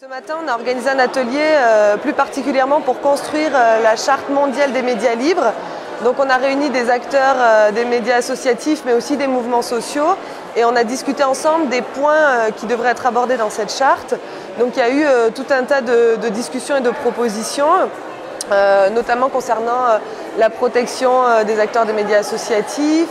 Ce matin, on a organisé un atelier plus particulièrement pour construire la charte mondiale des médias libres. Donc on a réuni des acteurs des médias associatifs mais aussi des mouvements sociaux et on a discuté ensemble des points qui devraient être abordés dans cette charte. Donc il y a eu tout un tas de discussions et de propositions, notamment concernant la protection des acteurs des médias associatifs,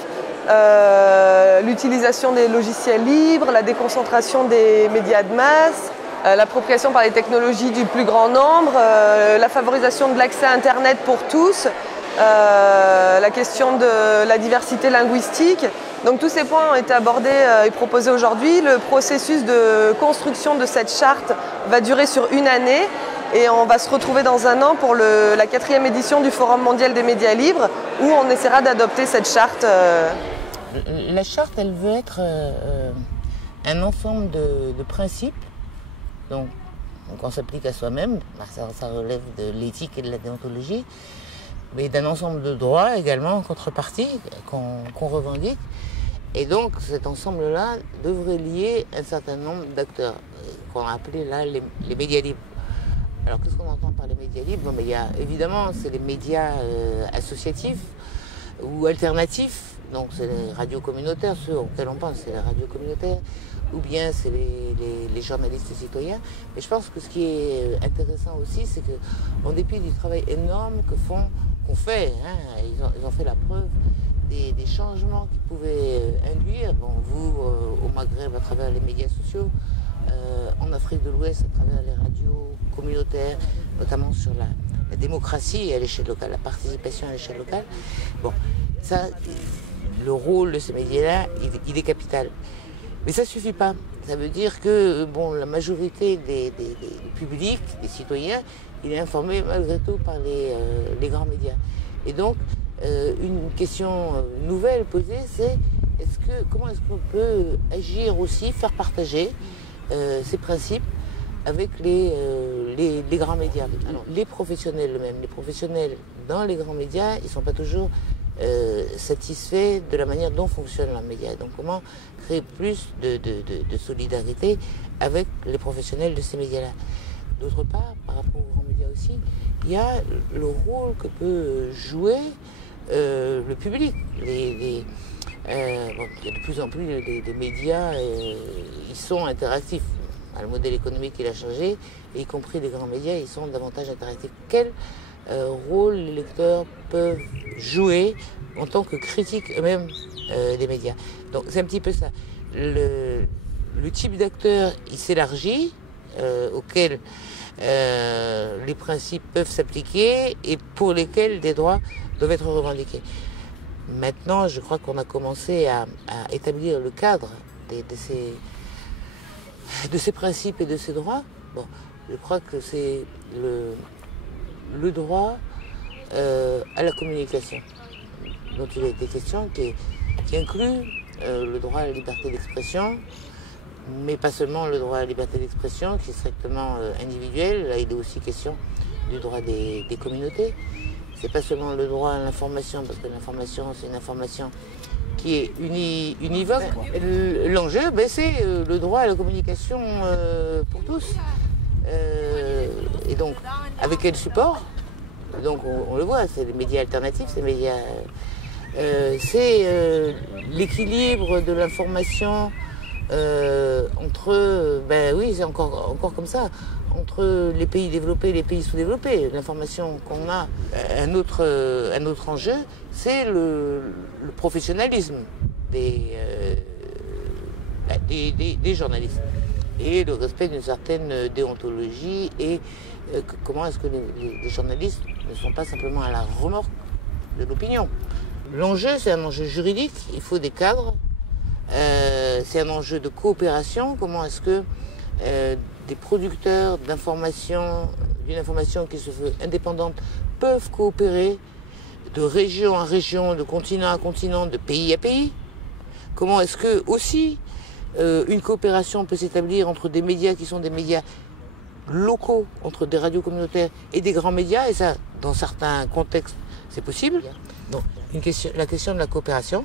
l'utilisation des logiciels libres, la déconcentration des médias de masse, l'appropriation par les technologies du plus grand nombre, la favorisation de l'accès à Internet pour tous, la question de la diversité linguistique. Donc tous ces points ont été abordés et proposés aujourd'hui. Le processus de construction de cette charte va durer sur une année et on va se retrouver dans un an pour la 4e édition du Forum mondial des médias libres où on essaiera d'adopter cette charte. La charte, elle veut être un ensemble de principes. Donc on s'applique à soi-même, ça relève de l'éthique et de la déontologie, mais d'un ensemble de droits également en contrepartie qu'on revendique. Et donc cet ensemble-là devrait lier un certain nombre d'acteurs, qu'on a appelé là les médias libres. Alors qu'est-ce qu'on entend par les médias libres? Bon, mais il y a, évidemment, c'est les médias associatifs ou alternatifs, donc c'est les radios communautaires, ceux auxquels on pense, c'est les radios communautaires, ou bien c'est les journalistes citoyens. Mais je pense que ce qui est intéressant aussi, c'est qu'en dépit du travail énorme qu'on fait, hein, ils ont fait la preuve des changements qu'ils pouvaient induire, bon, vous au Maghreb à travers les médias sociaux, en Afrique de l'Ouest à travers les radios communautaires, notamment sur la démocratie à l'échelle locale, la participation à l'échelle locale. Bon, ça, le rôle de ces médias-là, il est capital. Mais ça ne suffit pas. Ça veut dire que bon, la majorité des publics, des citoyens, il est informé malgré tout par les grands médias. Et donc, une question nouvelle posée, c'est comment est-ce qu'on peut agir aussi, faire partager ces principes avec les grands médias. Alors, les professionnels eux-mêmes, les professionnels dans les grands médias, ils ne sont pas toujours satisfaits de la manière dont fonctionnent leurs médias. Donc comment créer plus de solidarité avec les professionnels de ces médias-là. D'autre part, par rapport aux grands médias aussi, il y a le rôle que peut jouer le public. Il y a de plus en plus des médias, ils sont interactifs. Le modèle économique il a changé, et y compris les grands médias, ils sont davantage interactifs. Quel rôle les lecteurs peuvent jouer en tant que critiques eux-mêmes des médias? Donc c'est un petit peu ça. Le type d'acteur, il s'élargit, auquel les principes peuvent s'appliquer et pour lesquels des droits doivent être revendiqués. Maintenant, je crois qu'on a commencé à établir le cadre de ces principes et de ces droits. Bon, je crois que c'est le droit à la communication dont il a été question, qui inclut le droit à la liberté d'expression, mais pas seulement le droit à la liberté d'expression qui est strictement individuel. Là, il est aussi question du droit des communautés. C'est pas seulement le droit à l'information, parce que l'information, c'est une information qui est univoque. L'enjeu, c'est le droit à la communication pour tous. Et donc, avec quel support? Donc, on le voit, c'est les médias alternatifs, c'est l'équilibre de l'information entre, oui, c'est encore comme ça, entre les pays développés et les pays sous-développés. L'information qu'on a, un autre enjeu, c'est le professionnalisme des journalistes et le respect d'une certaine déontologie et comment est-ce que les journalistes ne sont pas simplement à la remorque de l'opinion. L'enjeu, c'est un enjeu juridique, il faut des cadres, c'est un enjeu de coopération, comment est-ce que des producteurs d'informations, d'une information qui se veut indépendante, peuvent coopérer de région à région, de continent à continent, de pays à pays. Comment est-ce que aussi une coopération peut s'établir entre des médias qui sont des médias locaux, entre des radios communautaires et des grands médias, et ça, dans certains contextes, c'est possible. Donc, la question de la coopération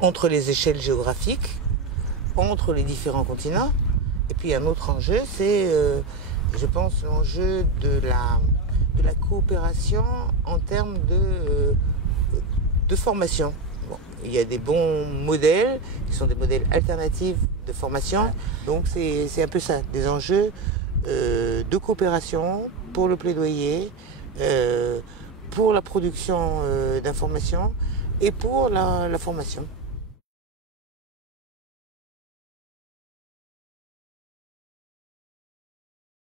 entre les échelles géographiques, entre les différents continents, Et puis un autre enjeu, c'est, je pense, l'enjeu de la coopération en termes de formation. Bon, il y a des bons modèles qui sont des modèles alternatifs de formation. Donc c'est un peu ça, des enjeux de coopération pour le plaidoyer, pour la production d'informations et pour la formation.